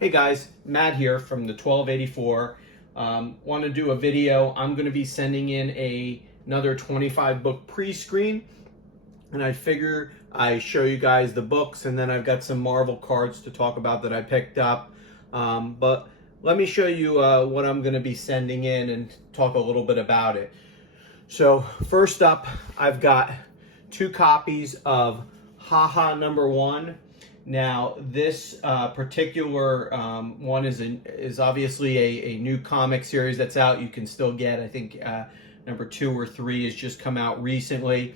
Hey guys, Matt here from the 1284. Want to do a video. I'm going to be sending in another 25 book pre-screen, and I figure I show you guys the books, and then I've got some Marvel cards to talk about that I picked up. But let me show you what I'm going to be sending in and talk a little bit about it. So first up, I've got 2 copies of Haha #1. Now, this particular one is obviously a new comic series that's out. You can still get, I think, number 2 or 3 has just come out recently.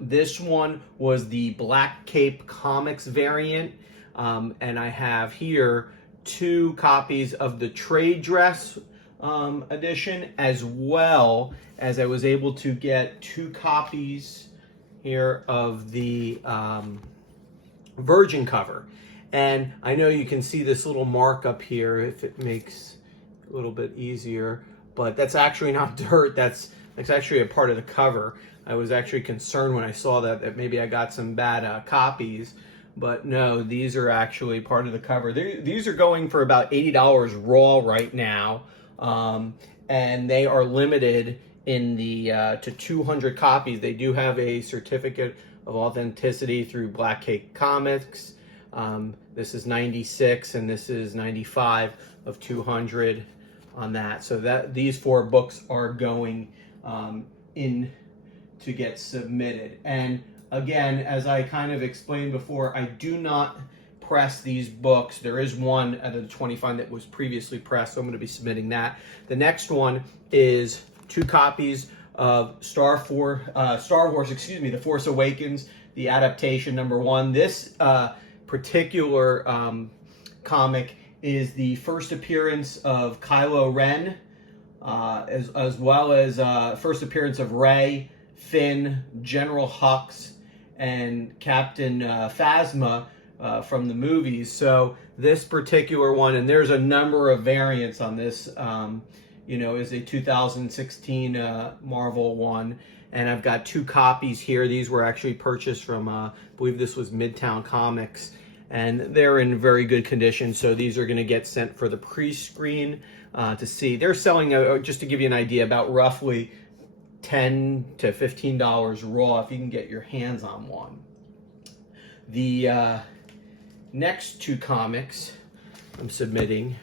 This one was the Black Cape Comics variant, and I have here 2 copies of the trade dress edition, as well as I was able to get 2 copies here of the Virgin cover. And I know you can see this little mark up here if it makes it a little bit easier, but that's actually not dirt. That's actually a part of the cover. I was actually concerned when I saw that maybe I got some bad copies, but no, these are actually part of the cover. These are going for about $80 raw right now, and they are limited in the to 200 copies. They do have a certificate of authenticity through Black Cape Comics. This is 96 and this is 95 of 200 on that. So that these 4 books are going in to get submitted. And again, as I kind of explained before, I do not press these books. There is one out of the 25 that was previously pressed, so I'm going to be submitting that. The next one is 2 copies of Star Wars, The Force Awakens, the adaptation #1. This particular comic is the first appearance of Kylo Ren, as well as first appearance of Rey, Finn, General Hux, and Captain Phasma from the movies. So this particular one, and there's a number of variants on this, is a 2016 Marvel one, and I've got 2 copies here. These were actually purchased from, I believe this was Midtown Comics, and they're in very good condition, so these are going to get sent for the pre-screen to see. They're selling, just to give you an idea, about roughly $10 to $15 raw if you can get your hands on one. The next 2 comics I'm submitting,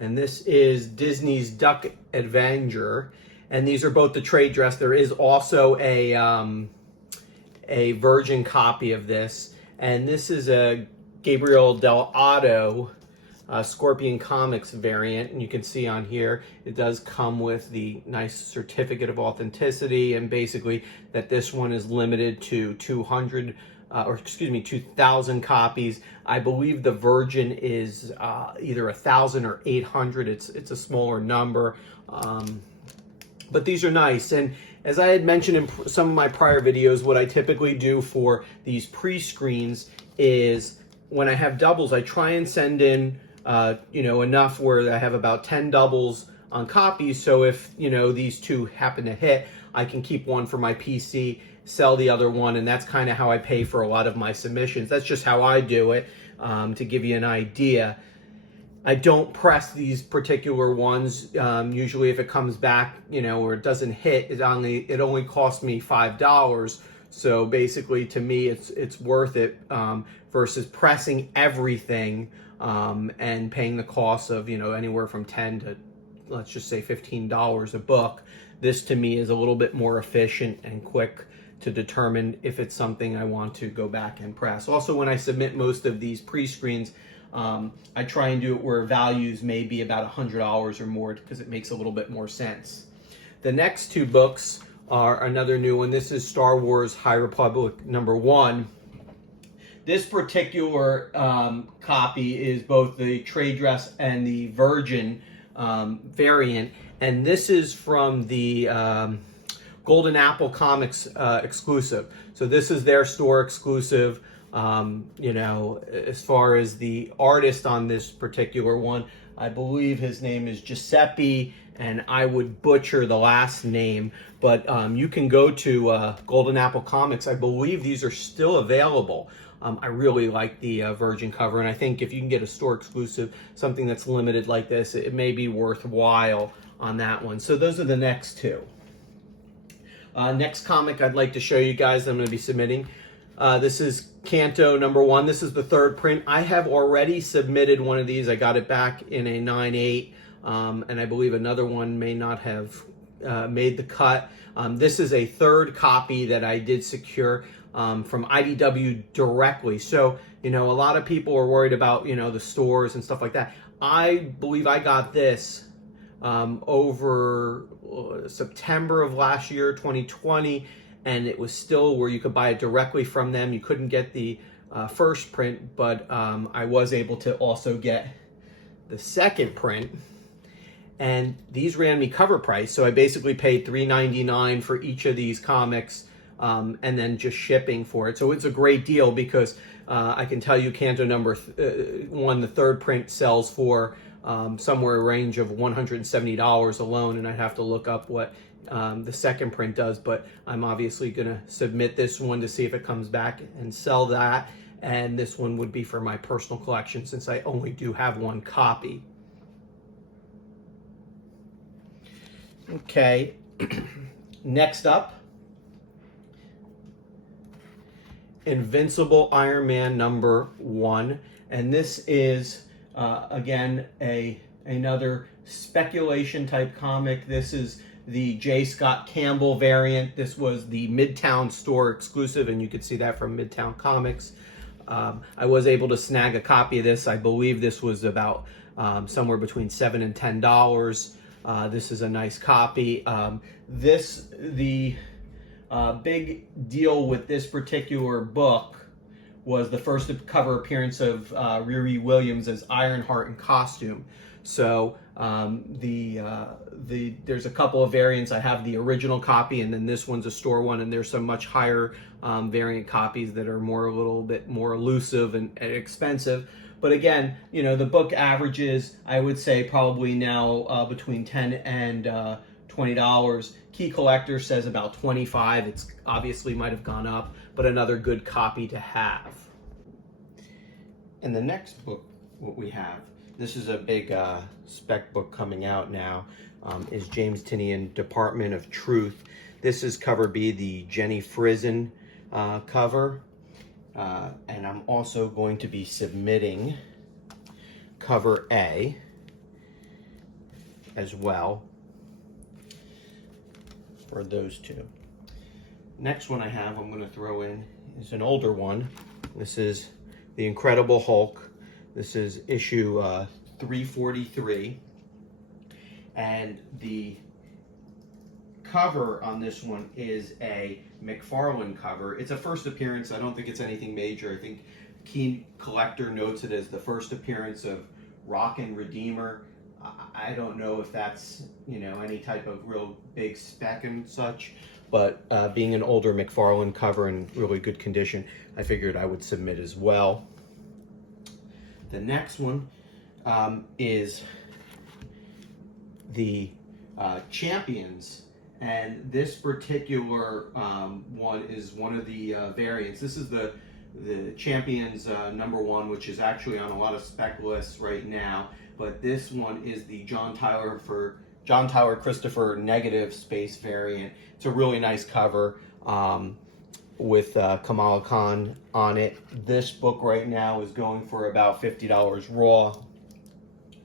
and this is Disney's Duck Avenger, and these are both the trade dress. There is also a Virgin copy of this, and this is a Gabriel Del Otto Scorpion Comics variant, and you can see on here it does come with the nice certificate of authenticity, and basically that this one is limited to 2,000 copies. I believe the Virgin is either 1,000 or 800. It's a smaller number, but these are nice. And as I had mentioned in some of my prior videos, what I typically do for these pre-screens is when I have doubles, I try and send in enough where I have about 10 doubles on copies. So if these 2 happen to hit, I can keep one for my PC, sell the other one, and that's kind of how I pay for a lot of my submissions. That's just how I do it, to give you an idea. I don't press these particular ones. Usually if it comes back, or it doesn't hit, it only costs me $5. So basically to me, it's worth it versus pressing everything and paying the cost of, anywhere from 10 to, let's just say, $15 a book. This to me is a little bit more efficient and quick to determine if it's something I want to go back and press. Also, when I submit most of these pre-screens, I try and do it where values may be about $100 or more, because it makes a little bit more sense. The next 2 books are another new one. This is Star Wars High Republic #1. This particular copy is both the trade dress and the Virgin variant, and this is from the Golden Apple Comics exclusive. So this is their store exclusive. As far as the artist on this particular one, I believe his name is Giuseppe, and I would butcher the last name, but you can go to Golden Apple Comics. I believe these are still available. I really like the Virgin cover, and I think if you can get a store exclusive, something that's limited like this, it may be worthwhile on that one. So those are the next two. Next comic I'd like to show you guys, I'm going to be submitting. This is Canto #1. This is the third print. I have already submitted one of these. I got it back in a 9/8, and I believe another one may not have made the cut. This is a third copy that I did secure from IDW directly. So, a lot of people are worried about, the stores and stuff like that. I believe I got this over September of last year, 2020, and it was still where you could buy it directly from them. You couldn't get the first print, but I was able to also get the second print. And these ran me cover price, so I basically paid $3.99 for each of these comics, and then just shipping for it. So it's a great deal because I can tell you Canto #1, the third print, sells for somewhere a range of $170 alone, and I'd have to look up what the second print does, but I'm obviously going to submit this one to see if it comes back and sell that, and this one would be for my personal collection since I only do have one copy. Okay, next up, Invincible Iron Man #1, and this is again another speculation type comic. This is the J. Scott Campbell variant. This was the Midtown store exclusive, and you could see that from Midtown Comics. I was able to snag a copy of this. I believe this was about somewhere between $7 and $10. This is a nice copy. The big deal with this particular book was the first cover appearance of Riri Williams as Ironheart in costume. So there's a couple of variants. I have the original copy, and then this one's a store one, and there's some much higher variant copies that are a little bit more elusive and expensive. But again, the book averages, I would say, probably now between $10 and $20. Key Collector says about $25. It's obviously might have gone up, but another good copy to have. And the next book, what we have, this is a big spec book coming out now, is James Tynion, Department of Truth. This is cover B, the Jenny Frison cover. And I'm also going to be submitting cover A as well for those two. Next one I'm going to throw in is an older one. This is The Incredible Hulk. This is issue 343. And the cover on this one is a McFarlane cover. It's a first appearance. I don't think it's anything major. I think Key Collector notes it as the first appearance of Rockin' Redeemer. I don't know if that's, any type of real big spec and such, but being an older McFarlane cover in really good condition, I figured I would submit as well. The next one is the Champions. And this particular one is one of the variants. This is the Champions #1, which is actually on a lot of spec lists right now. But this one is the John Tyler Christopher negative space variant. It's a really nice cover with Kamala Khan on it. This book right now is going for about $50 raw,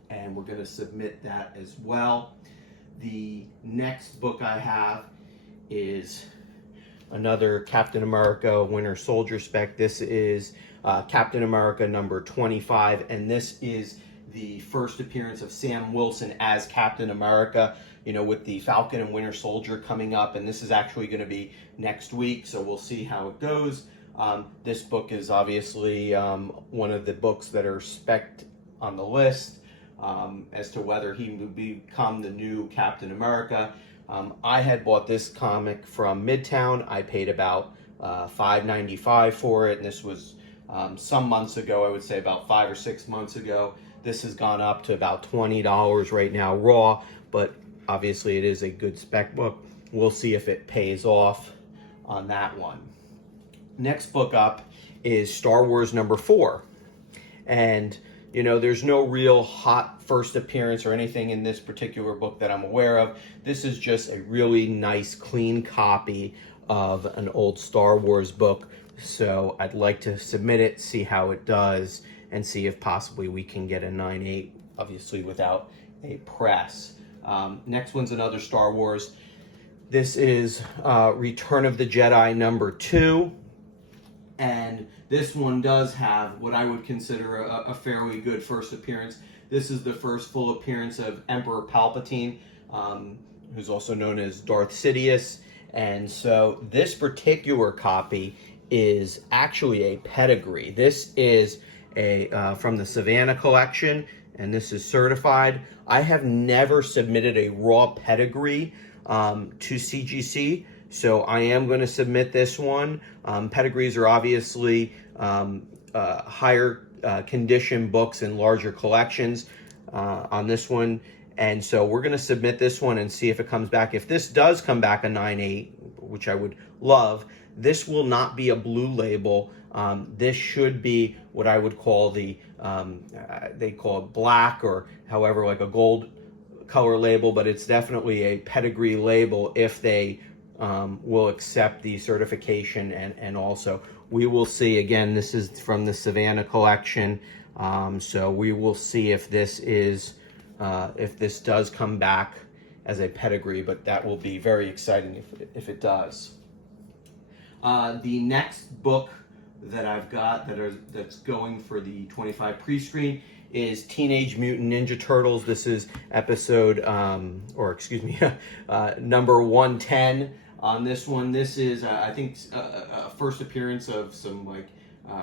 and we're going to submit that as well. The next book I have is another Captain America Winter Soldier spec. This is Captain America #25, and this is the first appearance of Sam Wilson as Captain America, with the Falcon and Winter Soldier coming up, and this is actually going to be next week, so we'll see how it goes. This book is obviously one of the books that are spec'd on the list. As to whether he would become the new Captain America. I had bought this comic from Midtown. I paid about $5.95 for it, and this was some months ago. I would say about 5 or 6 months ago. This has gone up to about $20 right now raw, but obviously it is a good spec book. We'll see if it pays off on that one. Next book up is Star Wars number 4. And, you know, there's no real hot first appearance or anything in this particular book that I'm aware of. This is just a really nice, clean copy of an old Star Wars book. So I'd like to submit it, see how it does, and see if possibly we can get a 9.8, obviously without a press. Next one's another Star Wars. This is Return of the Jedi number 2. And this one does have what I would consider a fairly good first appearance. This is the first full appearance of Emperor Palpatine, who's also known as Darth Sidious. And so this particular copy is actually a Pedigree. This is from the Savannah collection, and this is certified. I have never submitted a raw Pedigree to CGC, so I am going to submit this one. Pedigrees are obviously higher condition books in larger collections on this one, and so we're going to submit this one and see if it comes back. If this does come back a 9.8, which I would love, this will not be a blue label. This should be what I would call the, they call it black, or however, like a gold color label, but it's definitely a Pedigree label if they will accept the certification. And also we will see, again, this is from the Savannah collection. So we will see if this is, if this does come back as a Pedigree, but that will be very exciting if it does. The next book that I've got that's going for the 25 pre-screen is Teenage Mutant Ninja Turtles. This is episode, number 110 on this one. This is, I think, a first appearance of some like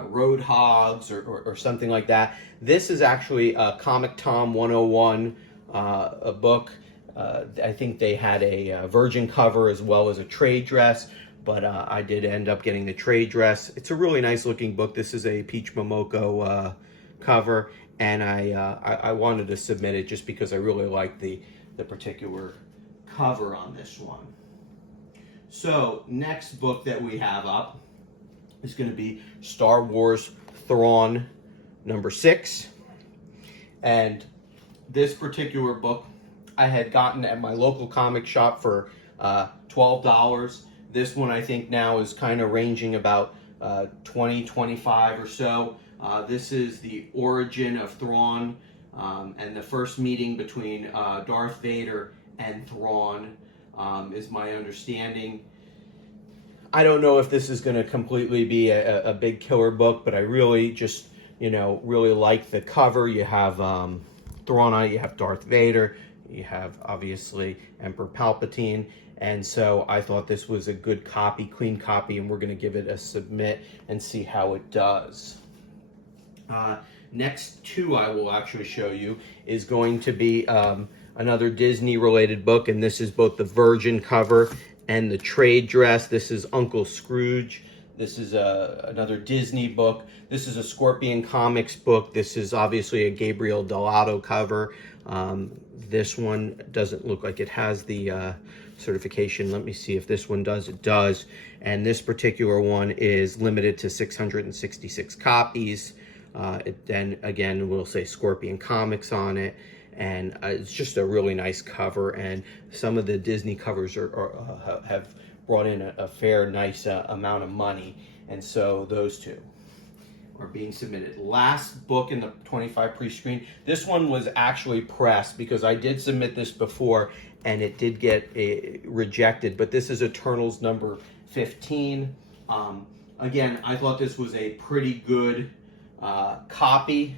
Road Hogs or something like that. This is actually a Comic Tom 101 a book. I think they had a virgin cover as well as a trade dress, but I did end up getting the trade dress. It's a really nice looking book. This is a Peach Momoko cover, and I wanted to submit it just because I really like the particular cover on this one. So next book that we have up is going to be Star Wars Thrawn number 6. And this particular book I had gotten at my local comic shop for $12. This one I think now is kind of ranging about $20, $25 or so. This is the origin of Thrawn and the first meeting between Darth Vader and Thrawn, is my understanding. I don't know if this is going to completely be a big killer book, but I really just, really like the cover. You have Thrawn on it, you have Darth Vader, you have obviously Emperor Palpatine, and so I thought this was a good copy, clean copy, and we're going to give it a submit and see how it does. Next two I will actually show you is going to be another Disney related book, and this is both the virgin cover and the trade dress. This is Uncle Scrooge. This is another Disney book. This is a Scorpion Comics book. This is obviously a Gabriel Delato cover. This one doesn't look like it has the certification. Let me see if this one does. It does. And this particular one is limited to 666 copies. Then again, we'll say Scorpion Comics on it. And it's just a really nice cover. And some of the Disney covers have brought in a fair, nice amount of money. And so those two are being submitted. Last book in the 25 pre-screen. This one was actually pressed because I did submit this before and it did get rejected. But this is Eternals number 15. Again, I thought this was a pretty good copy.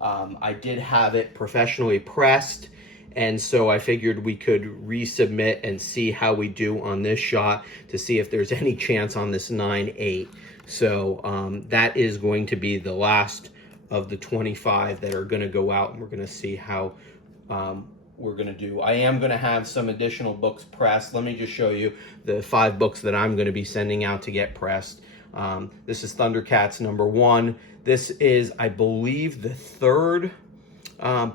I did have it professionally pressed, and so I figured we could resubmit and see how we do on this shot to see if there's any chance on this 9.8. So that is going to be the last of the 25 that are going to go out, and we're going to see how we're going to do. I am going to have some additional books pressed. Let me just show you the 5 books that I'm going to be sending out to get pressed. This is Thundercats number 1. This is, I believe, the 3rd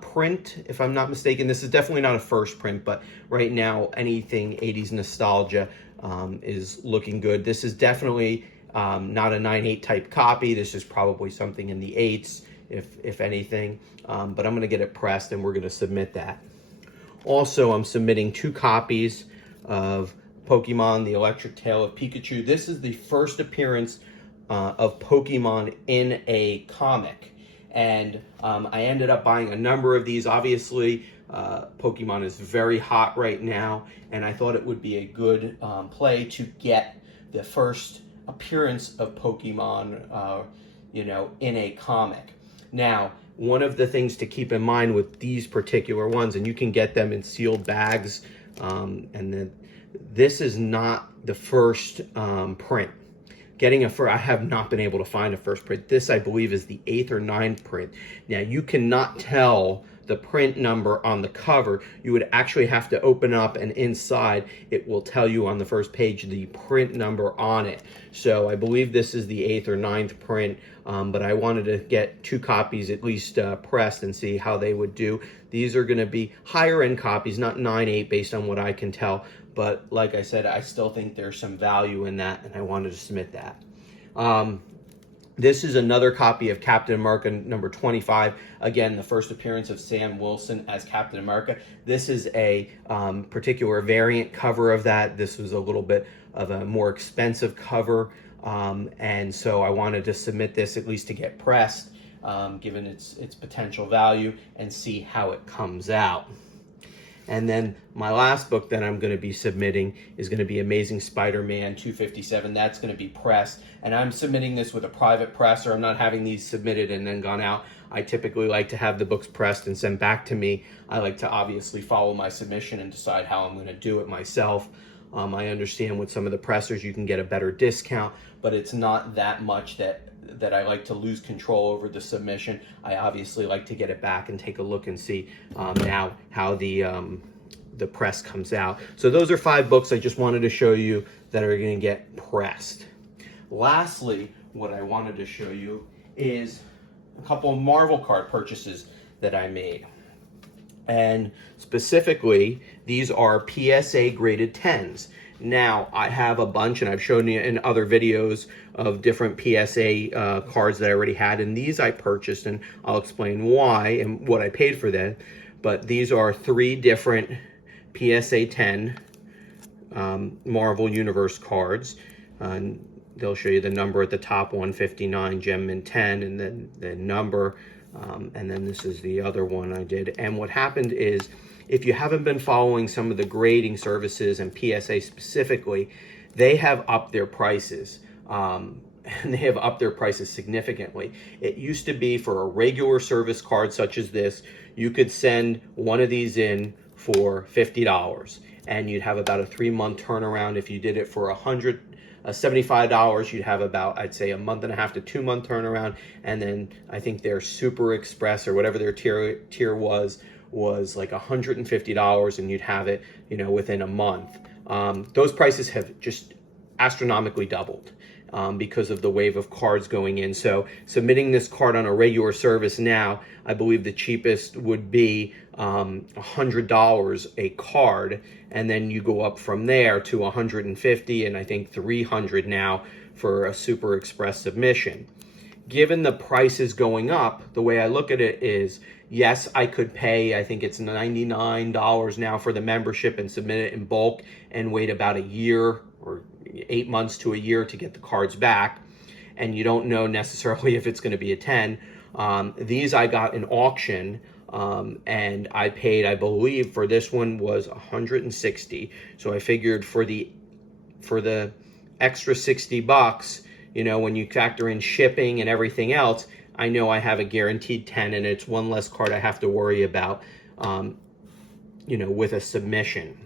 print, if I'm not mistaken. This is definitely not a first print, but right now anything 80s nostalgia is looking good. This is definitely not a 9/8 type copy. This is probably something in the 8s, if anything. But I'm going to get it pressed and we're going to submit that. Also, I'm submitting 2 copies of Pokemon, the Electric Tale of Pikachu. This is the first appearance of Pokemon in a comic. And I ended up buying a number of these. Obviously, Pokemon is very hot right now, and I thought it would be a good play to get the first appearance of Pokemon, in a comic. Now, one of the things to keep in mind with these particular ones, and you can get them in sealed bags, and then this is not the first print. I have not been able to find a first print. This, I believe, is the 8th or 9th print. Now, you cannot tell the print number on the cover. You would actually have to open up, and inside it will tell you on the first page the print number on it. So I believe this is the 8th or 9th print, but I wanted to get 2 copies at least pressed and see how they would do. These are going to be higher end copies, not 9/8 based on what I can tell. But like I said, I still think there's some value in that, and I wanted to submit that. This is another copy of Captain America number 25. Again, the first appearance of Sam Wilson as Captain America. This is a particular variant cover of that. This was a little bit of a more expensive cover, and so I wanted to submit this at least to get pressed, given its potential value, and see how it comes out. And then my last book that I'm going to be submitting is going to be Amazing Spider-Man 257. That's going to be pressed. And I'm submitting this with a private presser. I'm not having these submitted and then gone out. I typically like to have the books pressed and sent back to me. I like to obviously follow my submission and decide how I'm going to do it myself. I understand with some of the pressers you can get a better discount, but it's not that much that I like to lose control over the submission. I obviously like to get it back and take a look and see now how the press comes out. So those are 5 books I just wanted to show you that are going to get pressed. Lastly, what I wanted to show you is a couple of Marvel card purchases that I made. And specifically, these are PSA graded 10s. Now, I have a bunch, and I've shown you in other videos of different PSA cards that I already had, and these I purchased, and I'll explain why and what I paid for them. But these are 3 different PSA 10 Marvel Universe cards. And they'll show you the number at the top, 159, Gem Mint 10, and then the number, and then this is the other one I did. And what happened is, if you haven't been following some of the grading services and PSA specifically, they have upped their prices. And they have upped their prices significantly. It used to be for a regular service card such as this, you could send one of these in for $50, and you'd have about a 3-month turnaround. If you did it for $75, you'd have about, I'd say, a 1.5 to 2 month turnaround. And then I think their Super Express or whatever their tier was like $150, and you'd have it, within a month. Those prices have just astronomically doubled because of the wave of cards going in. So submitting this card on a regular service now, I believe the cheapest would be $100 a card, and then you go up from there to $150, and I think $300 now for a Super Express submission. Given the prices going up, the way I look at it is, yes, I could pay, I think it's $99 now for the membership and submit it in bulk and wait about a year or 8 months to a year to get the cards back. And you don't know necessarily if it's going to be a 10. These I got in auction, and I paid, I believe, for this one was $160. So I figured for the extra $60, when you factor in shipping and everything else, I know I have a guaranteed 10, and it's one less card I have to worry about, with a submission.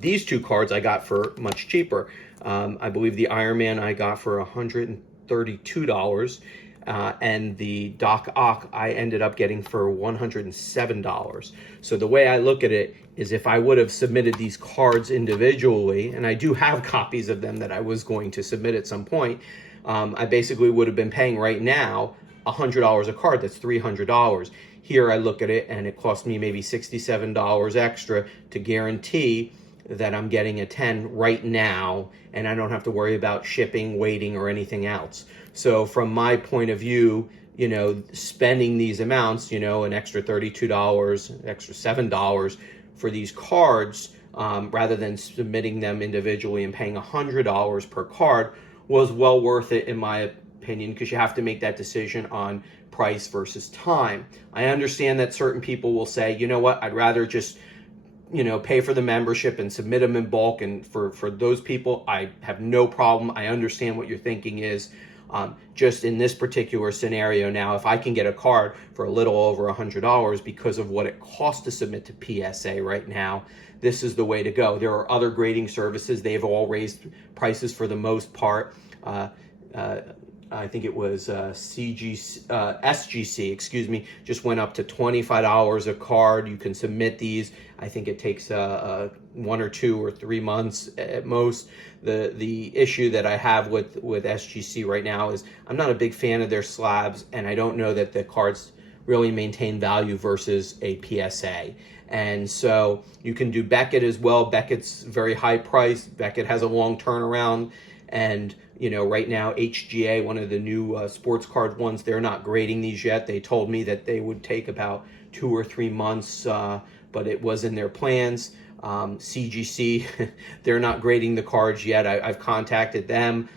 These 2 cards I got for much cheaper. I believe the Iron Man I got for $132, and the Doc Ock I ended up getting for $107. So the way I look at it is, if I would have submitted these cards individually, and I do have copies of them that I was going to submit at some point, I basically would have been paying right now $100 a card. That's $300. Here I look at it, and it cost me maybe $67 extra to guarantee that I'm getting a 10 right now, and I don't have to worry about shipping, waiting, or anything else. So from my point of view, you know, spending these amounts, you know, an extra $32, extra $7 for these cards, rather than submitting them individually and paying $100 per card, was well worth it in my opinion, because you have to make that decision on price versus time. I understand that certain people will say, you know what, I'd rather just, you know, pay for the membership and submit them in bulk. And for those people, I have no problem. I understand what your thinking is. Just in this particular scenario now, if I can get a card for a little over $100 because of what it costs to submit to PSA right now, this is the way to go. There are other grading services. They've all raised prices for the most part. I think it was CGC, SGC, excuse me, just went up to $25 a card. You can submit these. I think it takes 1 or 2 or 3 months at most. The issue that I have with SGC right now is I'm not a big fan of their slabs, and I don't know that the cards really maintain value versus a PSA. And so you can do Beckett as well. Beckett's very high price. Beckett has a long turnaround. And, you know, right now, HGA, one of the new sports card ones, they're not grading these yet. They told me that they would take about 2 or 3 months, but it was in their plans. CGC, they're not grading the cards yet. I've contacted them.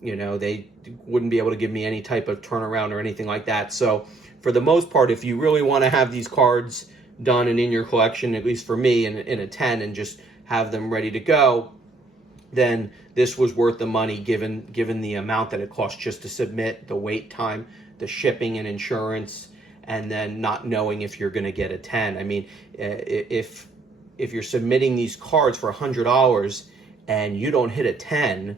You know, they wouldn't be able to give me any type of turnaround or anything like that. So for the most part, if you really want to have these cards done and in your collection, at least for me, in a 10, and just have them ready to go, then this was worth the money given the amount that it costs just to submit, the wait time, the shipping and insurance, and then not knowing if you're going to get a 10. I mean, if you're submitting these cards for $100 and you don't hit a 10,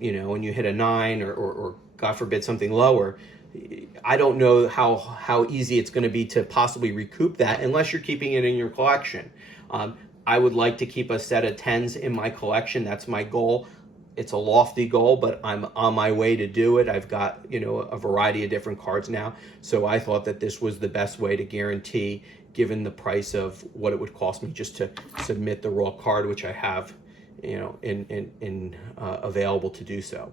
you know, and you hit a 9 or God forbid something lower, I don't know how easy it's going to be to possibly recoup that unless you're keeping it in your collection. I would like to keep a set of 10s in my collection. That's my goal. It's a lofty goal, but I'm on my way to do it. I've got, you know, a variety of different cards now. So I thought that this was the best way to guarantee, given the price of what it would cost me just to submit the raw card, which I have, you know, available to do so.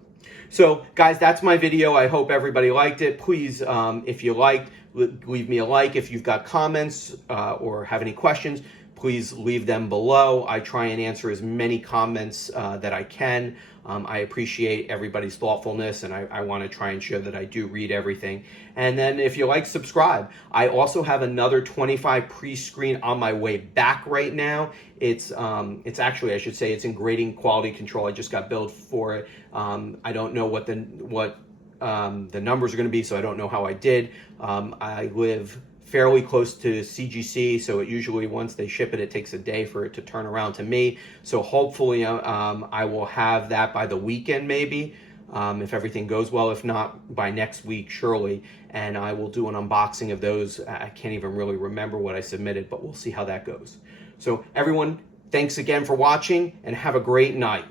So guys, that's my video. I hope everybody liked it. Please, if you liked, leave me a like. If you've got comments or have any questions, please leave them below. I try and answer as many comments that I can. I appreciate everybody's thoughtfulness, and I want to try and show that I do read everything. And then if you like, subscribe. I also have another 25 pre-screen on my way back right now. It's actually, I should say, it's in grading quality control. I just got billed for it. I don't know what the numbers are going to be, so I don't know how I did. I live fairly close to CGC, so it usually, once they ship it, it takes a day for it to turn around to me. So hopefully I will have that by the weekend maybe, if everything goes well. If not, by next week surely, and I will do an unboxing of those. I can't even really remember what I submitted, but we'll see how that goes. So everyone, thanks again for watching, and have a great night.